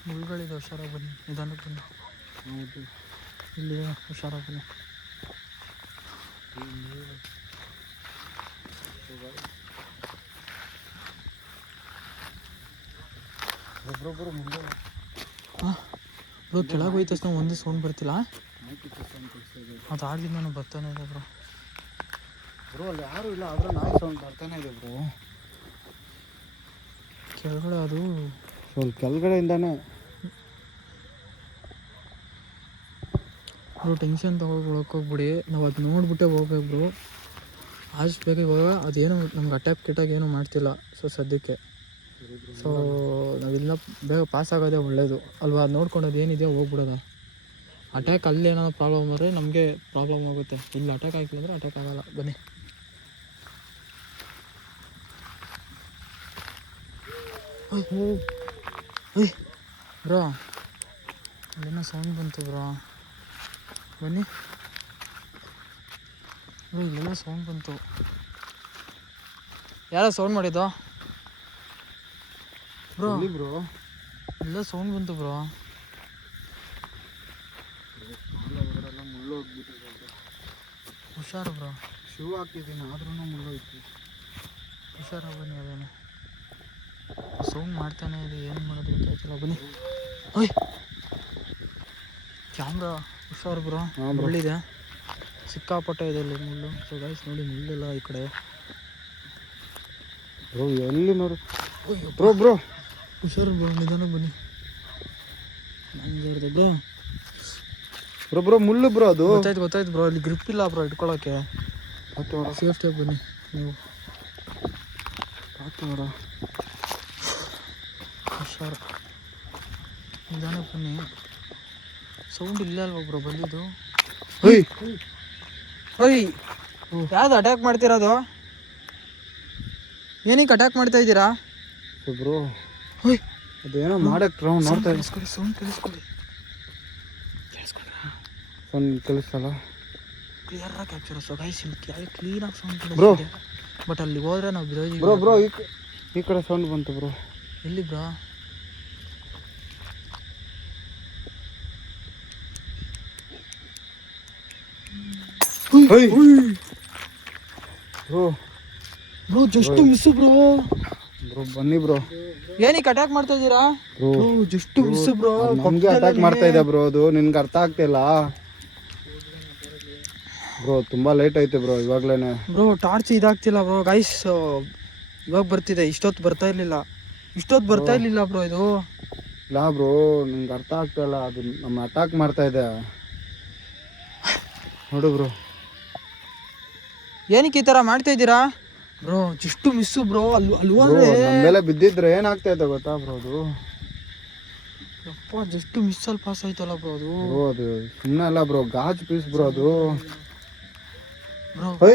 ಮುಳ್ಗಳಿದೆ ಹುಷಾರಾಗಿ ಬನ್ನಿ. ನಿಧಾನಕ್ಕೆ ಬನ್ನಿ. ಹೌದು. ಇಲ್ಲಿ ಹುಷಾರಾಗಿ ಬನ್ನಿ. ಒಬ್ರೊಬ್ಬರು ಮುಂದೆ ಹಾಂ ಬ್ರೋ ಕೆಳಗೆ ಹೋಯ್ತ ತಕ್ಷಣ ಒಂದು ಸೌಂಡ್ ಬರ್ತಿಲ್ಲ? ಅದು ಆಡ್ದಿಂದ ನಾನು ಬರ್ತಾನೆ ಇದೆ ಬ್ರೋ. ಬ್ರೋ ಅಲ್ಲಿ ಯಾರು ಇಲ್ಲ ಆದ್ರೆ ನಾಯಿ ಸೌಂಡ್ ಬರ್ತಾನೆ ಇದೆ ಬ್ರೋ. ಕೆಳಗಡೆ ಅದು ಸ್ವಲ್ಪ ಕೆಳಗಡೆಯಿಂದಾನೆ. ಬ್ರೋ ಟೆನ್ಷನ್ ತೊಗೊಳಕ್ಕೆ ಹೋಗ್ಬಿಡಿ. ನಾವು ಅದು ನೋಡ್ಬಿಟ್ಟೆ ಹೋಗ್ಬೇಕು ಬ್ರೋ. ಆದಷ್ಟು ಬೇಗ ಇವಾಗ ಅದೇನು ನಮ್ಗೆ ಅಟ್ಯಾಕ್ ಕಿಟ್ಟಾಗ ಏನೂ ಮಾಡ್ತಿಲ್ಲ ಸೊ ಸದ್ಯಕ್ಕೆ. ಸೊ ನಾವಿಲ್ಲ ಬೇಗ ಪಾಸ್ ಆಗೋದೇ ಒಳ್ಳೇದು. ಅಲ್ವಾ ಅದು ನೋಡ್ಕೊಂಡು ಅದು ಏನಿದೆಯೋ ಹೋಗ್ಬಿಡೋದ. ಅಟ್ಯಾಕ್ ಅಲ್ಲಿ ಏನಾದ್ರು ಪ್ರಾಬ್ಲಮ್ ಆದರೆ ನಮಗೆ ಪ್ರಾಬ್ಲಮ್ ಆಗುತ್ತೆ. ಇಲ್ಲಿ ಅಟ್ಯಾಕ್ ಆಗಿಲ್ಲ ಅಂದರೆ ಅಟ್ಯಾಕ್ ಆಗೋಲ್ಲ. ಬನ್ನಿ. ಬ್ರೋ ಅಲ್ಲೇನೋ ಸೌಂಡ್ ಬಂತು ಬ್ರೋ. ಬನ್ನಿ. ಬ್ರೋ ಇಲ್ಲೆಲ್ಲ ಸೌಂಡ್ ಬಂತು. ಯಾರೋ ಸೌಂಡ್ ಮಾಡಿದ್ದು? ಬ್ರೋ ಎಲ್ಲಿ ಬ್ರೋ? ಎಲ್ಲ ಸೌಂಡ್ ಬಂತು ಬ್ರೋ. ಹುಷಾರು ಬ್ರೋ. ಶೂ ಹಾಕಿದ್ದೀನಿ ಆದ್ರೂ ಮುಳ್ಳೋಯ್ತು ಹುಷಾರು ಬನ್ನಿ ಅದೇನು. ಸೌಂಡ್ ಮಾಡ್ತಾನೆ ಇದೆ ಏನು ಮಾಡೋದು ಅಂತ ಚಲೋ ಬನ್ನಿ. ಓಯ್. ಕ್ಯಾಮ್ರಾ ಹುಷಾರು ಬ್ರೋ ಮುಳ್ಳಿದೆ. ಸಿಕ್ಕಾಪಟ್ಟೆ ಇದೆ ಇಲ್ಲಿ ಮುಳ್ಳು. ಸೊ ಗೈಸ್ ನೋಡಿ ಮುಳ್ಳಿಲ್ಲ ಈ ಕಡೆ. ಬ್ರೋ ಎಲ್ಲಿ ನೋಡು. Bro bro. ಹುಷಾರು ಬ್ರೋ ನಿಧಾನ ಬನ್ನಿ. ನಂಗೆ ಬ್ರೋ ಬ್ರೋ ಬ್ರೋ ಮುಳ್ಳು ಬ್ರೋ ಅದು. ಗೊತ್ತಾಯ್ತು ಗೊತ್ತಾಯ್ತು ಬ್ರೋ ಇಲ್ಲಿ ಗ್ರಿಪ್ ಇಲ್ಲ ಬ್ರೋ ಇಟ್ಕೊಳ್ಳೋಕೆ ಸೇಫ್ಟಿಯಾಗಿ ಬನ್ನಿ ನೀವು. ಆಯ್ತು ನೋಡ. ಹುಷಾರು ನಿಧಾನಕ್ಕೆ ಬನ್ನಿ ಸೌಂಡ್ ಇಲ್ಲ ಅಲ್ವಾ ಒಬ್ರು ಬಂದಿದ್ದು? ಹೇಯ್ ಓಯ್ ಯಾವ್ದು ಅಟ್ಯಾಕ್ ಮಾಡ್ತಿರೋದು? ಏನಕ್ಕೆ ಅಟ್ಯಾಕ್ ಮಾಡ್ತಾ ಇದ್ದೀರಾ? ಬ್ರೋ. ಓಯ್ ಅದೇನೋ ಮಾಡಕ್ ರೌಂಡ್ ನೋಡ್ತಾ ಇದ್ದೀನಿ ಸೌಂಡ್ ಕೇಳಿಸ್ಕೊಳ್ಳಿ. ಸೌಂಡ್ ಒಂದು ಕ್ಲಿಯರ್ ಕ್ಲಿಯರಾಗಿ ಕ್ಯಾಪ್ಚರ್ ಸೊ ಗೈಸ್ ಇಲ್ಲಿ ಕ್ಲೀನಾಗಿ ಸೌಂಡ್ ಬ್ರೋ. ಬಟ್ ಅಲ್ಲಿ ಹೋದ್ರೆ ನಾವು ಬಿದ್ದೋಗಿ ಬ್ರೋ ಬ್ರೋ ಈ ಈ ಕಡೆ ಸೌಂಡ್ ಬಂತು ಬ್ರೋ. ಎಲ್ಲಿ bro? Bro bro just miss bro bro ಬನ್ನಿ ಬ್ರೋ ಏನಕ್ಕೆ ಅಟ್ಯಾಕ್ ಮಾಡ್ತಾ ಇದ್ದೀರಾ? ಬ್ರೋ ಜಸ್ಟ್ ಮಿಸ್ ಬ್ರೋ ನಮಗೆ ಅಟ್ಯಾಕ್ ಮಾಡ್ತಾ ಇದೆ ಬ್ರೋ ಅದು ನಿನ್ಗೆ ಅರ್ಥ ಆಗ್ತಿಲ್ಲ ಬ್ರೋ ತುಂಬಾ ಲೇಟ್ ಐತೆ ಬ್ರೋ ಇವಾಗ್ಲೇನೆ. ಬ್ರೋ ಟಾರ್ಚ್ ಇದಾಗ್ತಿಲ್ಲ ಬ್ರೋ ಗೈಸ್ ಇವಾಗ ಬರ್ತಿದೆ. ಇಷ್ಟೊತ್ತು ಬರ್ತಾ ಇರ್ಲಿಲ್ಲ. ಇಷ್ಟೊತ್ತು ಬರ್ತಾ ಇರ್ಲಿಲ್ಲ ಬ್ರೋ ಇದು. ಇಲ್ಲ ಬ್ರೋ ನಿನ್ಗೆ ಅರ್ಥ ಆಗ್ತಿಲ್ಲ ಅದು ನಮ್ಮ ಅಟ್ಯಾಕ್ ಮಾಡ್ತಾ ಇದೆ. ನೋಡು ಬ್ರೋ ಏನಕ್ಕೆ ಈ ಥರ ಮಾಡ್ತಾ ಇದ್ದೀರಾ? ಬ್ರೋ ಜಸ್ಟ್ ಮಿಸ್ಸು ಬ್ರೋ ಅಲ್ಲಿ ಅಲ್ವಾ ಮೇಲೆ ಬಿದ್ದಿದ್ರೆ ಏನಾಗ್ತಾ ಇತ್ತು ಗೊತ್ತಾ ಬ್ರೋ ಅದು? ಅಪ್ಪ ಜಸ್ಟ್ ಮಿಸ್ಸಲ್ಲಿ ಪಾಸ್ ಆಯ್ತಲ್ಲ ಬ್ರೋ ಅದು. ಬ್ರೋ ಅದು ಸುಮ್ಮನೆ ಅಲ್ಲ ಬ್ರೋ ಗಾಜ್ ಪೀಸ್ ಬ್ರೋ ಅದು. ಬ್ರೋ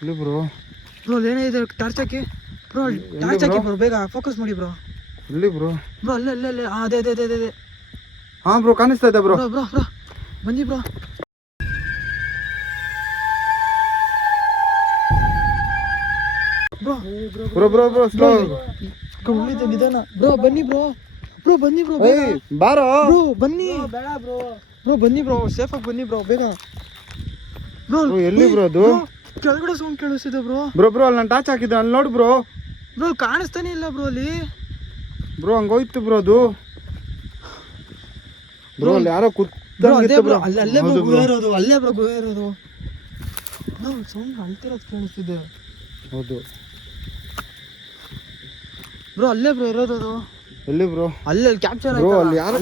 ಇಲ್ಲಿ ಬ್ರೋ. ಬ್ರೋ ಅಲ್ಲಿ ಏನಿದೆ ಟಾರ್ಚ್ ಹಾಕಿ. ಬ್ರೋ ಟಾರ್ಚ್ ಹಾಕಿ ಬ್ರೋ? ಬೇಗ ಫೋಕಸ್ ಮಾಡಿ ಬ್ರೋ. ಇಲ್ಲಿ ಬ್ರೋ? ಬ್ರೋ ಅಲ್ಲೇ ಅಲ್ಲೇ ಅಲ್ಲೇ. ಅದೇ ಅದೇ ಅದೇ ಅದೇ, ಹಾಂ ಬ್ರೋ ಕಾಣಿಸ್ತಾ ಇದೆ ಬ್ರೋ. Bro bro bro. ಬನ್ನಿ bro. Bro bro bro bro slow complete ನಿಧಾನ ಬ್ರೋ ಬನ್ನಿ ಬ್ರೋ ಬ್ರೋ ಬನ್ನಿ ಬ್ರೋ ಬೇಗ ಏಯ್ ಬಾರೋ ಬ್ರೋ ಬನ್ನಿ ಬೇಡ ಬ್ರೋ ಬ್ರೋ ಬನ್ನಿ ಬ್ರೋ ಸೇಫಾಗಿ ಬನ್ನಿ ಬ್ರೋ ಬೇಗ. ಬ್ರೋ ಎಲ್ಲಿ ಬ್ರೋ ಅದು? ಕೆಳಗಡೆ ಸೌಂಡ್ ಕೇಳಿಸ್ತಿದೆ ಬ್ರೋ ಬ್ರೋ ಬ್ರೋ ಅಲ್ಲಿ ನಾನು ಟಾಚ್ ಹಾಕಿದ್ದೆ. ಅಲ್ಲಿ ನೋಡು ಬ್ರೋ ಬ್ರೋ ಕಾಣಿಸ್ತಾನೆ ಇಲ್ಲ ಬ್ರೋ ಅಲ್ಲಿ. ಬ್ರೋ ಹಂಗೋಯ್ತು ಬ್ರೋ ಅದು. ಬ್ರೋ ಅಲ್ಲಿ ಯಾರೋ ಬ್ರೋ ಅಲ್ಲೇ ಬ್ರೋ ಅಲ್ಲಿ ಅಲ್ಲೇ ಬ್ರೋ ಗುಹೆ ಇರೋದು ಅಲ್ಲೇ ಬ್ರೋ ಗುಹೆ ಇರೋದು ಬ್ರೋ ಸೌಂಡ್ ಅಳ್ತಿರೋದು ಕೇಳಿಸ್ತಿದೆ. ಹೌದು. ಬ್ರೋ ಅಲ್ಲೇ ಬ್ರೋ ಇರೋದು ಅದು. ಎಲ್ಲಿ ಬ್ರೋ ಅಲ್ಲೇ ಕ್ಯಾಪ್ಚರ್ ಬ್ರೋ ಅಲ್ಲಿ ಯಾರು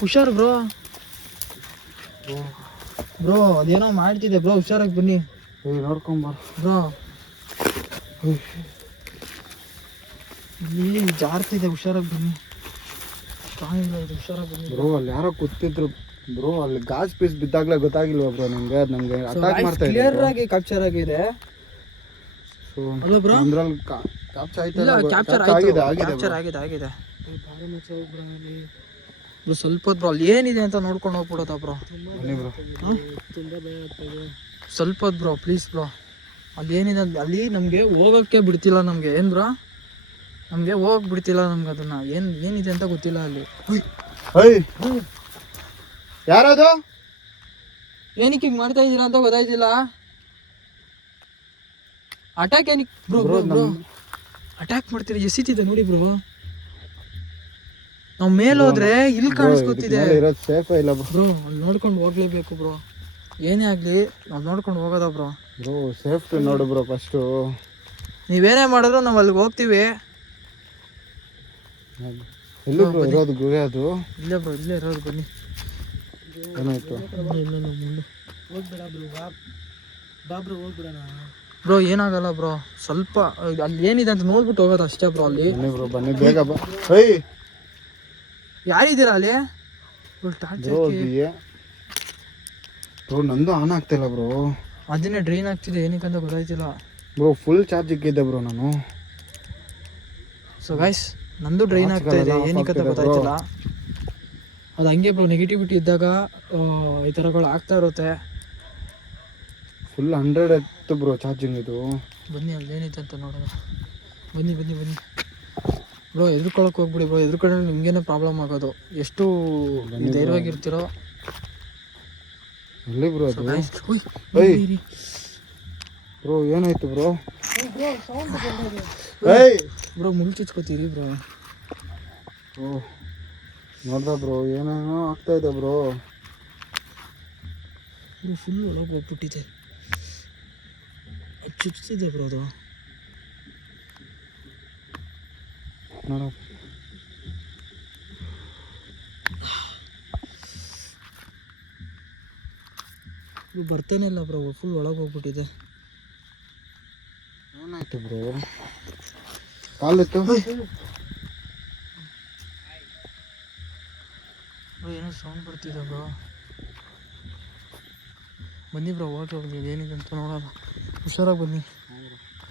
ಹುಷಾರು ಬ್ರೋ ಬ್ರೋ ಅದೇನೋ ಮಾಡ್ತಿದೆ ಬ್ರೋ ಹುಷಾರಾಗಿ ಬನ್ನಿ. ನೋಡ್ಕೊಂಡು ನೋಡ್ಕೊಂಬ ಬ್ರೋ ಇಲ್ಲಿ ಜಾರ್ತಿದೆ ಹುಷಾರಾಗಿ ಬನ್ನಿ. ಹುಷಾರಾಗಿ ಬನ್ನಿ. ಬ್ರೋ ಅಲ್ಲಿ ಯಾರೋ ಕೂತಿದ್ರು. ಬ್ರೋ ಅಲ್ಲಿ ಗಾಜ್ ಪೀಸ್ ಬಿದ್ದಾಗ್ಲೇ ಗೊತ್ತಾಗಿಲ್ವಾ ಬ್ರೋ ನಂಗೆ? ನಮ್ಗೆ ನಂಗೆ ಅಟ್ಯಾಕ್ ಮಾಡ್ತಾ ಇದೆ ಕ್ಲಿಯರ್ ಆಗಿ ಕ್ಯಾಪ್ಚರ್ ಆಗಿದೆ. ಅಂದ್ರಲ್ಲಿ ಕ್ಯಾಪ್ಚರ್ ಆಗಿದೆ ಕ್ಯಾಪ್ಚರ್ ಬ್ರೋ ಸ್ವಲ್ಪ ಹೊತ್ತು ಬ್ರೋ ಅಲ್ಲಿ ಏನಿದೆ ಅಂತ ನೋಡ್ಕೊಂಡು ಹೋಗ್ಬಿಡೋದ ಬ್ರೋ ಸ್ವಲ್ಪ ಹೊತ್ತು ಬ್ರೋ ಪ್ಲೀಸ್ ಬ್ರೋ ಅಲ್ಲಿ ಏನಿದೆ ಅಲ್ಲಿ ನಮಗೆ ಹೋಗೋಕ್ಕೆ ಬಿಡ್ತಿಲ್ಲ ನಮಗೆ. ಏನು ಬ್ರೋ ನಮಗೆ ಹೋಗಕ್ಕೆ ಬಿಡ್ತಿಲ್ಲ ನಮ್ಗೆ ಅದನ್ನ. ಏನು ಏನಿದೆ ಅಂತ ಗೊತ್ತಿಲ್ಲ ಅಲ್ಲಿ. ಯಾರದು? ಏನಕ್ಕೆ ಹಿಂಗೆ ಮಾಡ್ತಾ ಇದ್ದೀರಾ ಅಂತ ಗೊತ್ತಾಯ್ತಿಲ್ಲ. ಅಟ್ಯಾಕ್ ಏನಕ್ಕೆ ಬ್ರೋ ಬ್ರೋ ಬ್ರೋ ಅಟ್ಯಾಕ್ ಮಾಡ್ತೀರಿ ಎಸಿತಿದೆ ನೋಡಿ ಬ್ರೋ. ನಾವು ಮೇಲೆ ಹೋದ್ರೆ ಇಲ್ಲಿ ಕಾಣಿಸ್ಕೊತಿದೆ. ಇರೋದು ಸೇಫ್ ಇಲ್ಲ ಬ್ರೋ. ಬ್ರೋ ಅಲ್ಲಿ ನೋಡ್ಕೊಂಡು ಹೋಗ್ಲೇಬೇಕು ಬ್ರೋ. ಏನೇ ಆಗಲಿ ನಾವು ನೋಡ್ಕೊಂಡು ಹೋಗೋದ ಬ್ರೋ? ಬ್ರೋ ಸೇಫ್ಟಿ ನೋಡು ಬ್ರೋ ಫಸ್ಟು ನೀವೇನೇ ಮಾಡಿದ್ರು ನಾವು ಅಲ್ಲಿಗೆ ಹೋಗ್ತೀವಿ. ಎಲ್ಲಿ ಬ್ರೋ ಇರೋದು ಗುಹೆ ಅದು? ಇಲ್ಲೇ ಬ್ರೋ ಇಲ್ಲೇ ಇರೋದು ಬನ್ನಿ. ಏನಾಯ್ತು? ಇಲ್ಲ ಹೋಗ್ಬೇಡ ಬ್ರೋ ಬಾ ಬಾ ಬ್ರೋ ಹೋಗ್ಬಿಡಣ ಬ್ರೋ ಏನಾಗಲ್ಲ ಬ್ರೋ. ಸ್ವಲ್ಪ ಅಲ್ಲಿ ಏನಿದೆ ಅಂತ ನೋಡ್ಬಿಟ್ಟು ಹೋಗೋದು ಅಷ್ಟೇ ಬ್ರೋ ಅಲ್ಲಿ. ಬನ್ನಿ ಬ್ರೋ ಬನ್ನಿ ಬೇಗ ಬಾ ಯಾರಿದ್ದೀರಾ ಅಲ್ಲಿ? ಬ್ರೋ ಬ್ರೋ ನಂದು ಆನ್ ಆಗ್ತಿಲ್ಲ ಬ್ರೋ. ಅದನ್ನೇ ಡ್ರೈನ್ ಆಗ್ತಿದೆ ಏನಕ್ಕೆ ಅಂತ ಗೊತ್ತಾಯ್ತಿಲ್ಲ. ಬ್ರೋ ಫುಲ್ ಚಾರ್ಜ್ ಇಕ್ಕಿದ್ದೆ ಬ್ರೋ ನಾನು. ಸೊ ಗೈಸ್ ನಂದು ಡ್ರೈನ್ ಆಗ್ತಾ ಇದೆ ಆಚೆಗಳೆಲ್ಲ ಏನಕ್ಕೆ ಅಂತ ಗೊತ್ತಾಯ್ತಿಲ್ಲ. ಅದು ಹಂಗೆ ಬ್ರೋ ನೆಗೆಟಿವಿಟಿ ಇದ್ದಾಗ ಈ ಥರಗಳು ಆಗ್ತಾ ಇರುತ್ತೆ. ಫುಲ್ ಹಂಡ್ರೆಡ್ ಎತ್ತು ಬ್ರೋ ಚಾರ್ಜಿಂಗ್ ಇದು. ಬನ್ನಿ ಅಲ್ಲಿ ಏನೈತೆ ಅಂತ ನೋಡೋಣ. ಬನ್ನಿ ಬನ್ನಿ ಬನ್ನಿ. ಬ್ರೋ ಎದ್ರುಕೊಳಕ್ಕೆ ಹೋಗ್ಬಿಡಿ ಬ್ರೋ ಎದ್ರುಕೊಂಡ್ರೆ ನಿಮ್ಗೇನೋ ಪ್ರಾಬ್ಲಮ್ ಆಗೋದು. ಎಷ್ಟು ಧೈರ್ಯವಾಗಿರ್ತೀರೋ. ಎಲ್ಲಿ ಬ್ರೋ ಅದು. ಬ್ರೋ ಏನಾಯ್ತು ಬ್ರೋ ಏಯ್ ಬ್ರೋ ಮುಳ್ಚಿಚ್ಕೋತೀರಿ ಬ್ರೋ ಓ ನೋಡ್ದ ಬ್ರೋ ಏನೇನೋ ಆಗ್ತಾ ಇದೆ ಬ್ರೋ ಬ್ರೋ ಫುಲ್ ಒಳಗೆ ಹೋಗ್ಬಿಟ್ಟಿದೆ. ಚುಚ್ತಿದೆ ಬ್ರೋ ಅದು. ನೋಡ. ಇದು ಬರ್ತಾನೆ ಇಲ್ಲ ಬ್ರೋ ಫುಲ್ ಒಳಗೆ ಹೋಗ್ಬಿಟ್ಟಿದೆ. ಏನಾಯ್ತು ಬ್ರೋ? ಕಾಲಿತ್ತು ಏನೋ ಸೌಂಡ್ ಬರ್ತಿದೆ ಬ್ರೋ. ಬನ್ನಿ ಬ್ರೋ ಹೋಗಿ ಹೋಗಿ ಏನಿದೆ ಅಂತ ನೋಡೋಣ. ಹುಷಾರಾಗಿ ಬನ್ನಿ.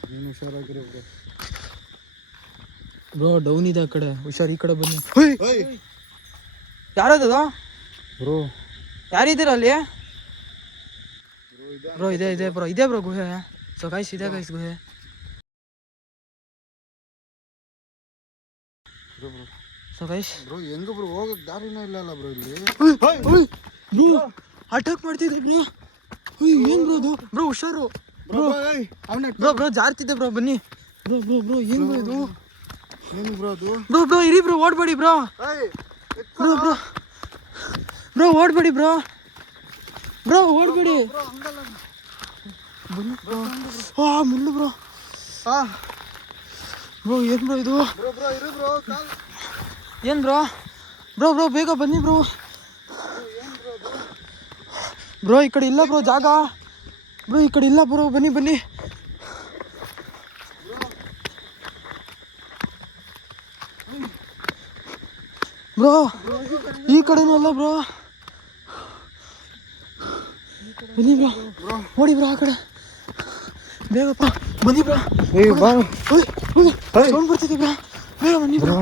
ನೀನು ಹುಷಾರಾಗಿರೋ ಬ್ರೋ ಬ್ರೋ ಡೌನ್ ಇದೆ ಆ ಕಡೆ. ಹುಷಾರು ಈ ಕಡೆ ಬನ್ನಿ. ಯಾರು ಯಾರದು ಬ್ರೋ. ಯಾರಿದ್ದೀರ ಅಲ್ಲಿ? ಬ್ರೋ ಇದೆ ಇದೆ ಬ್ರೋ ಇದೆ ಬ್ರೋ ಗುಹೆ. ಸೊ ಗೈಸ್ ಇದೆ ಗೈಸ್ ಗುಹೆ. ಸೊ ಗೈಸ್ ಬ್ರೋ ಹೆಂಗ ಬ್ರೋ ಹೋಗಕ್ ದಾರಿನೇ ಇಲ್ಲಲ್ಲ ಬ್ರೋ ಇಲ್ಲಿ. ಬ್ರೋ ಅಟ್ಯಾಕ್ ಮಾಡ್ತಿದ್ದೆ ಬ್ರೋ. ಏನ್ ಬ್ರೋ ಅದು? ಬ್ರೋ ಹುಷಾರು. ಬ್ರೋ ಬ್ರೋ ಬ್ರೋ ಜಾರ್ತಿದ್ದೆ ಬ್ರೋ ಬನ್ನಿ. ಬ್ರೋ ಬ್ರೋ ಬ್ರೋ ಏನ್ ಬ್ರೋ ಇದು? ಏನು ಬ್ರೋ ಅದು? ಬ್ರೋ ಬ್ರೋ ಇರಿ ಬ್ರೋ ಓಡ್ಬೇಡಿ ಬ್ರೋ ಬ್ರೋ ಬ್ರೋ ಬ್ರೋ ಓಡ್ಬೇಡಿ ಬ್ರೋ ಬ್ರೋ ಓಡ್ಬೇಡಿ. ಬನ್ನಿ ಬ್ರೋ ಆ ಮುಳ್ಳು ಬ್ರೋ ಆ. ಬ್ರೋ ಏನು ಬ್ರೋ ಇದು? ಬ್ರೋ ಬ್ರೋ ಇರು ಬ್ರೋ ಏನ್ ಬ್ರೋ ಬ್ರೋ ಬ್ರೋ ಬೇಗ ಬನ್ನಿ ಬ್ರೋ ಬ್ರೋ ಈ ಕಡೆ ಇಲ್ಲ ಬ್ರೋ ಜಾಗ. ಬ್ರೋ ಈ ಕಡೆ ಇಲ್ಲ ಬ್ರೋ ಬನ್ನಿ ಬನ್ನಿ. ಬ್ರೋ ಈ ಕಡೆನೂ ಅಲ್ಲ ಬ್ರೋ. ಬನ್ನಿ ಬ್ರೋ ನೋಡಿ ಬ್ರೋ ಆ ಕಡೆ. ಬೇಗಪ್ಪ ಬನ್ನಿ ಬ್ರೋ. ಸೌಂಡ್ ಬರ್ತಿದೆ ಬ್ರೋ. ಬೇಗ ಬನ್ನಿ ಬ್ರೋ.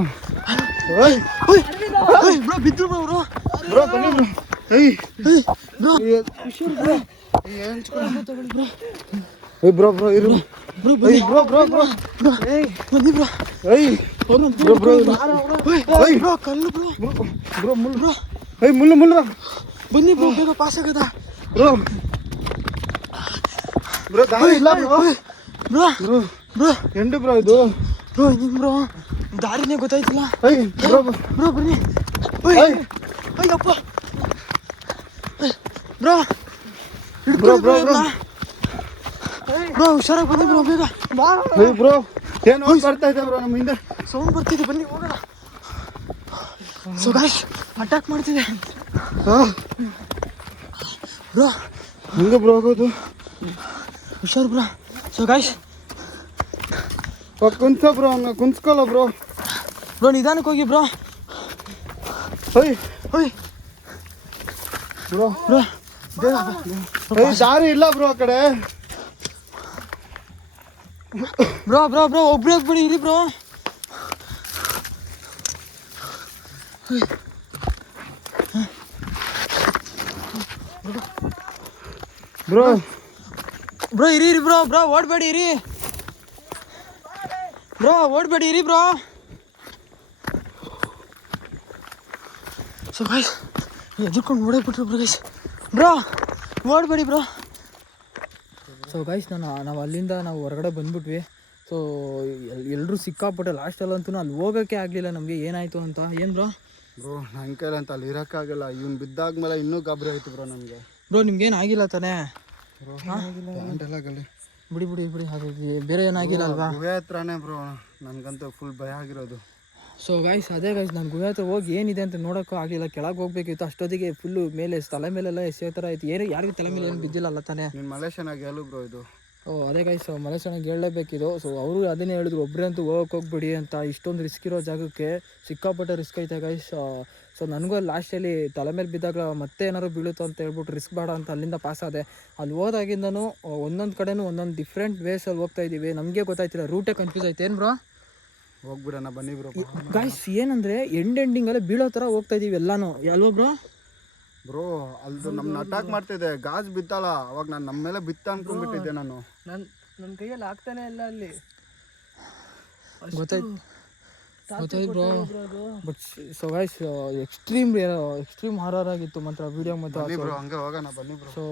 ಬಿದ್ರು ಬ್ರೋ ಅವರು ಬ್ರೋ ಬನ್ನಿ ಬ್ರೋ. ಬ್ರೋ ಬ್ರೋ ಇರು. Bro bro bro bro. ಬನ್ನಿ ಬ್ರೋ ಏಯ್ ಬ್ರೋ ಬ್ರೋ ಬ್ರೋ ಕಲ್ಲು ಬ್ರೋ. ಬ್ರೋ ಮುಳ್ಳು. ಬ್ರೋ ಏಯ್ ಮುಲ್ಲು ಮುಲ್ಲು ಬನ್ನಿ ಬ್ರೋ ಬೇಗ ಪಾಸ್ ಆಗದ. ಬ್ರೋ. ಬ್ರೋ ದಾರಿ ಇಲ್ಲ bro. Bro. Bro bro. End bro ಇದು? ಬ್ರೋ ನಿಮ್ ಬ್ರೋ? ದಾರಿನೇ ಗೊತ್ತಾಯ್ತಿಲ್ಲ. ಏಯ್ ಬ್ರೋ ಬ್ರೋ. ಬನ್ನಿ. ಏಯ್ Ayyappa bro bro bro bro bro. ಹುಷಾರಾಗಿ ಬನ್ನಿ ಬ್ರೋ ಬೇಗ. ಬ್ರೋ ಏನು ಬರ್ತಾ ಇದೆ ಬ್ರೋ ನಮ್ಮ ಹಿಂದೆ. ಸೌಂಡ್ ಬರ್ತಿದೆ ಬನ್ನಿ ಹೋಗೋಣ. ಸೊ ಗಾಯ್ಸ್ ಅಟ್ಯಾಕ್ ಮಾಡ್ತಿದೆ ಬ್ರೋ. ಹೆಂಗೆ ಬ್ರೋ ಹೋಗೋದು ಹುಷಾರು ಬ್ರೋ. ಸೊ ಗಾಯ್ಸ್ ಕುಂತ ಬ್ರೋ ಹಂಗ ಕುಂತ್ಕೊಳ್ಳ ಬ್ರೋ. ಬ್ರೋ ನಿಧಾನಕ್ಕೆ ಹೋಗಿ ಬ್ರೋ. ಹೊಯ್. ಓಯ್ ಬ್ರೋ. ಬ್ರೋ. ದಾರಿ ಇಲ್ಲ ಬ್ರೋ ಆ ಕಡೆ ಬ್ರೋ ಬ್ರೋ ಬ್ರೋ ಒಬ್ರೇ ಹೋಗ್ಬಿಡಿ ಇರಿ ಬ್ರೋ ಬ್ರೋ ಬ್ರೋ ಇರಿ ಇರಿ ಬ್ರೋ ಬ್ರೋ ಓಡಬೇಡಿ ಇರಿ ಬ್ರೋ ಓಡಬೇಡಿ ಇರಿ ಬ್ರೋ ಸೊ ಗಾಯ್ಸ್ ಎದುರ್ಕೊಂಡು ಓಡೋಗ್ಬಿಟ್ರು ಬ್ರೋ ಗೈಸ್ ಬ್ರೋ ಓಡಬೇಡಿ ಬ್ರೋ. ಸೊ ಗೈಸ್ ನಾನು ನಾವು ಅಲ್ಲಿಂದ ನಾವು ಹೊರಗಡೆ ಬಂದ್ಬಿಟ್ವಿ. ಸೊ ಎಲ್ಲರೂ ಸಿಕ್ಕಾಪಟ್ಟೆ ಲಾಸ್ಟಲ್ಲಂತೂ ಅಲ್ಲಿ ಹೋಗೋಕ್ಕೆ ಆಗಲಿಲ್ಲ. ನಮಗೆ ಏನಾಯಿತು ಅಂತ. ಏನು ಬ್ರೋ? ಬ್ರೋ ನನ್ನ ಕೈಲಿ ಅಂತ ಅಲ್ಲಿ ಇರೋಕ್ಕಾಗಲ್ಲ ಇವ್ನು ಬಿದ್ದಾದ್ಮೇಲೆ ಇನ್ನೂ ಗಾಬರಿ ಆಯಿತು ಬ್ರೋ ನಮಗೆ ಬ್ರೋ ನಿಮ್ಗೇನು ಆಗಿಲ್ಲ ತಾನೇ? ಬಿಡಿ ಬಿಡಿ ಬಿಡಿ. ಹಾಗಾಗಿ ಬೇರೆ ಏನಾಗಿಲ್ಲ ಅಲ್ವಾ? ಹತ್ರನೇ ಬ್ರೋ. ನನಗಂತೂ ಫುಲ್ ಭಯ ಆಗಿರೋದು. ಸೊ ಗಾಯ್ಸ್ ಅದೇ ಗಾಯ್ಸ್ ನಾನು ಗುಹೆ ಹತ್ರ ಹೋಗಿ ಏನಿದೆ ಅಂತ ನೋಡೋಕ್ಕೂ ಆಗಲಿಲ್ಲ. ಕೆಳಗೆ ಹೋಗ್ಬೇಕಿತ್ತು. ಅಷ್ಟೊತ್ತಿಗೆ ಫುಲ್ಲು ಮೇಲೆ ತಲೆ ಮೇಲೆಲ್ಲ ಎಸೆಯೋ ಥರ ಆಯ್ತು ಏನು ಯಾರಿಗೂ ತಲೆ ಮೇಲೆ ಏನು ಬಿದ್ದಿಲ್ಲ ಅಲ್ಲ ತಾನೇ? ನಿಮ್ಮ ಮಲೇಷಿಯನಾಗ ಹೇಳು ಬ್ರೋ ಇದು. ಓ ಅದೇ ಗಾಯ್ಸ್ ಮಲೇಶ್ವರನಿಗೆ ಹೇಳಲೇಬೇಕಿದು ಸೊ ಅವರು ಅದನ್ನೇ ಹೇಳಿದ್ರು ಒಬ್ಬರೇ ಅಂತೂ ಹೋಗಕ್ಕೆ ಹೋಗ್ಬಿಡಿ ಅಂತ. ಇಷ್ಟೊಂದು ರಿಸ್ಕ್ ಇರೋ ಜಾಗಕ್ಕೆ ಸಿಕ್ಕಾಪಟ್ಟೆ ರಿಸ್ಕ್ ಐತೆ ಗಾಯ್ಸ್ ಸೊ ನನಗೂ ಲಾಸ್ಟಲ್ಲಿ ತಲೆ ಮೇಲೆ ಬಿದ್ದಾಗ ಮತ್ತೆ ಏನಾದ್ರು ಬೀಳುತ್ತೋ ಅಂತ ಹೇಳ್ಬಿಟ್ಟು ರಿಸ್ಕ್ ಬೇಡ ಅಂತ ಅಲ್ಲಿಂದ ಪಾಸ್ ಆದೆ. ಅಲ್ಲಿ ಹೋದಾಗಿಂದನೂ ಒಂದೊಂದು ಕಡೆನೂ ಒಂದೊಂದು ಡಿಫ್ರೆಂಟ್ ವೇಸಲ್ಲಿ ಹೋಗ್ತಾ ಇದ್ದೀವಿ ನಮಗೆ ಗೊತ್ತಾಯ್ತಿಲ್ಲ ರೂಟೇ ಕನ್ಫ್ಯೂಸ್ ಆಯ್ತು. ಏನು ಬ್ರೋ ಹೋಗ್ಬಿಡೋಣ ಬನ್ನಿ ಬ್ರೋ ಗಾಯ್ಸ್ ಏನಂದ್ರೆ ಎಂಡ್ ಎಂಡಿಂಗ್ ಎಂಡಿಂಗಲ್ಲೇ ಬೀಳೋ ತರ ಹೋಗ್ತಾ ಇದೀವಿ ಎಲ್ಲಾನು. ಅಲ್ವಾ ಬ್ರೋ ಬ್ರೋ ಅಲ್ದು ನಮ್ಮ ಅಟ್ಯಾಕ್ ಮಾಡ್ತಿದೆ. ಗಾಜ್ ಬಿತ್ತಲ್ಲ. ಅವಾಗ ನಾನು ನಮ್ಮ ಮೇಲೆ ಬಿತ್ತ ಅನ್ಕೊಂಡ್ಬಿಟ್ಟಿದ್ದೆ ನಾನು. ನನ್ನ ನನ್ನ ಕೈಯಲ್ಲಿ ಆಗ್ತಾನೆ ಇಲ್ಲ ಅಲ್ಲಿ. ಗೊತ್ತಾಯ್ತು. But so guys extreme extreme horror ಆಗಿತ್ತು ಮಾತ್ರ ವಿಡಿಯೋ ಮತ್ತು ಸೊ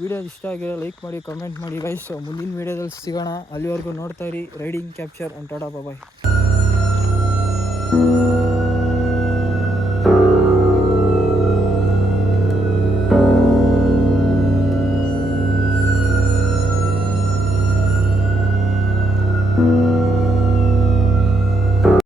ವಿಡಿಯೋ ಇಷ್ಟ ಆಗಿರೋ ಲೈಕ್ ಮಾಡಿ ಕಮೆಂಟ್ ಮಾಡಿ ಗೈಸ್ ಮುಂದಿನ ವಿಡಿಯೋದಲ್ಲಿ ಸಿಗೋಣ. ಅಲ್ಲಿವರೆಗೂ ನೋಡ್ತಾ ಇರಿ. Riding capture and tata bye